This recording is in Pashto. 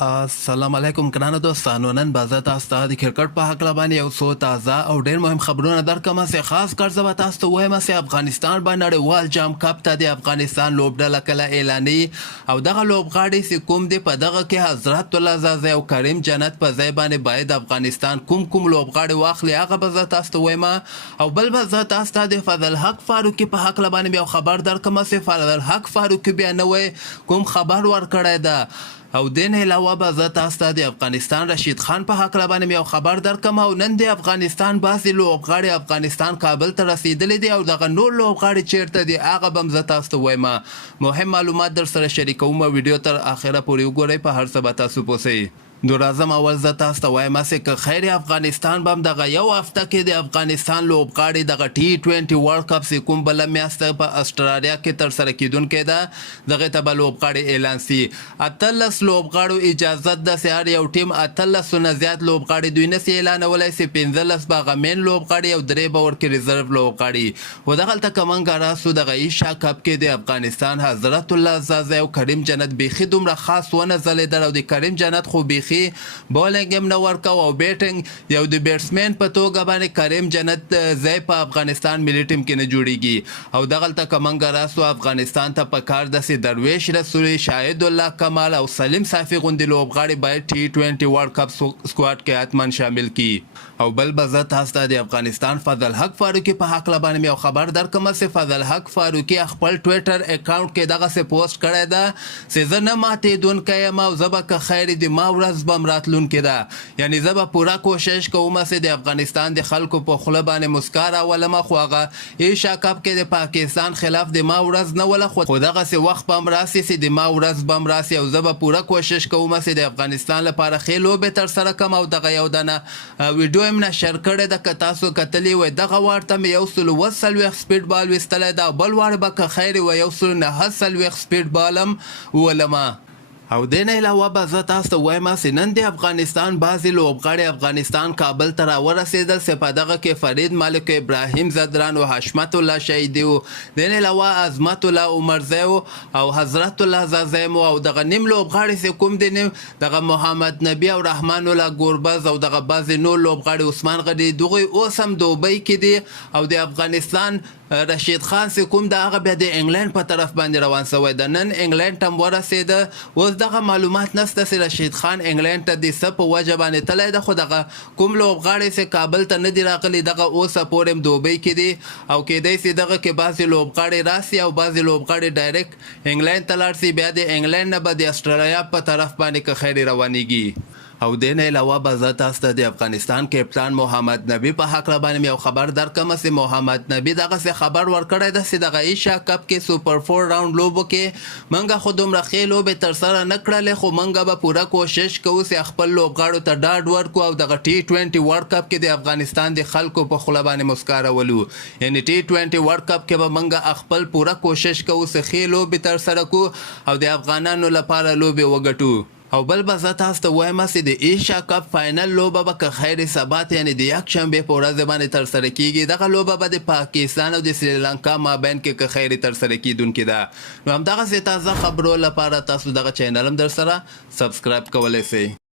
السلام علیکم ګرانو دوستانو نن به زه تاسو ته د کرکټ په هکله باندې یو څو تازه او ډېر مهم خبرونه درکړم چې خاص کر زه به تاسو ته وایم چې افغانستان به نړیوال جام کپ ته د افغانستان لوبډله کله اعلاني او دغه لوبغاړي چې کوم دی په دغه کې حضرت الله زازی او کریم جنت په ځای باندې باید افغانستان کوم لوبغاړي واخلي هغه به زه تاسو ته وایم او بل به زه تاسو ته د فضل حق فاروقي په هکله باندې یو خبر درکړم چې فضل حق فاروقي بیا نوی کوم خبر ورکړی ده او دین علاوه به زه تاسو ته د افغانستان رشید خان په هکله باندې یو خبر درکم او نن د افغانستان بعضې لوبغاړي افغانستان کابل ته رسیدلی دي او دغه نور لوبغاړي چیرته دي هغه به هم زه تاسو ته وایم مهم معلومات در سره شریکوم ویډیو تر اخره پورې وګورئ په هر څه به تاسو پوه سئ نو راځم اول زه تاسو ته وایم چې که خیر افغانستان به هم دغه یو هفته کې د افغانستان لوبغاړي دغه T20 ورلډ کپ چې کوم بله میاشته په اسټرالیا کې ترسره کیدونکی ده دغې ته به لوبغاړي اعلان سي 18 لوبغاړو اجازت ده چې هر یو ټیم 18 نه زیات لوبغاړي دوی نسي اعلانولی چې 15 به هغه مین لوبغاړي او 3 به ورکې ریزرو لوبغاړي خو دغلته که موږ راسو دغه ایشا کپ کې د افغانستان حضرت الله زازی او کریم جنت بیخي دومره خاص ونه ځلېدل او د کریم جنت خو بیخي بولنګ هم نه ورکو او بیټنګ یو د بیټسمین په توګه باندې کریم جنت ځای په افغانستان ملي ټیم کې نه جوړیږي او دغلته که موږ راسو افغانستان ته په کار ده چې درویش رسولي شاهد الله کمال او سلیم صافي غوندې لوبغاړي باید T20 ورلډ کپ سکواډ کې حتما شامل کړي او بل به زه تاسو ته د افغانستان فضل حق فاروقي په هکله باندې یو خبر درکړم چې فضل حق فاروقي خپل ټویټر اکاونټ کې دغسې پوسټ کړی ده چې زه نه ماتېدونکی یم او زه به که خیر د ما ورځ به هم راتلونکې ده یعنې زه به پوره کوشش کوم چې د افغانستان د خلکو په خوله باندې مسکا راولم خو هغه ایشا کپ کې د پاکستان خلاف د ما ورځ نه وله خو دغسې وخت به هم راسي چې د ما ورځ به هم راسي او زه به پوره کوشش کوم چې د افغانستان لپاره ښې لوبې ترسره کړم او دغه یو دانه ویډیو هم نشر کړې ده که تاسو کتلي وای دغه وار ته مې 140 سپیډ بال ویستلی ده او بل وار به که خیر وی 149 سپیډ بال هم وولمه او دین علاوه به زه تاسو ته وایم چې نن د افغانستان بعضې لوبغاړي افغانستان کابل ته راورسېدل چې په دغه کې فرید ملک ابراهیم زدران او حشمت الله شهیدي و دین علاوه عظمت الله عمرزی او حضرت الله زازی او دغه نیم لوبغاړي چې کوم دي نیم دغه محمد نبی او رحمان الله ګوربز او دغه بعضې نور لوبغاړي عثمان غني دغوی اوس هم دوبۍ کې دي او د افغانستان رشید خان چې کوم د هغه بیا د انګلند په طرف باندې روان شوی ده نن انګلند ته هم ورسېده اوس دغه معلومات نشته چې رشید خان انګلند ته د څه په وجه باندې تللی ده خو دغه کوم لوبغاړی چې کابل ته نه دي راغلي دغه اوسه پورې هم دوبۍ کې دي او کیدی شي دغه کې بعضې لوبغاړي راسي او بعضې لوبغاړي ډایرکټ انګلند ته لاړ سي بیا د انګلند نه به د اسټرالیا په طرف باندې که خیر روانېږي او دین علاوه به زه تاسو ته د افغانستان کپتان محمد نبی په هکله باندې یو خبر درکړم چې محمد نبی دغسې خبر ورکړی ده چې دغه ایشا کپ کې سوپر 4 راوند لوبو کې موږ خو دومره ښې لوبې ترسره نه کړلې خو موږ به پوره کوشش کوو چې خپل لوبغاړو ته ډاډ ورکړو او دغه T20 ورلډ کپ کې د افغانستان د خلکو په خوله باندې مسکا راولو یعنې T20 ورلډ کپ کې به موږ خپل پوره کوشش کوو چې ښې لوبې ترسره کړو او د افغانانو لپاره لوبې وګټو او بل به زه تاسو ته وایم چې د ایشا کپ فاینل لوبه به که خیر سبات یعنې د یکشنبې په ورځ باندې ترسره کیږي دغه لوبه به د پاکستان او د سریلانکا مابین کې که خیر ترسره کیدونکې ده نو همدغسې تازه خبرو لپاره تاسو دغه چینل هم در سره سبسکرایب کولی شئ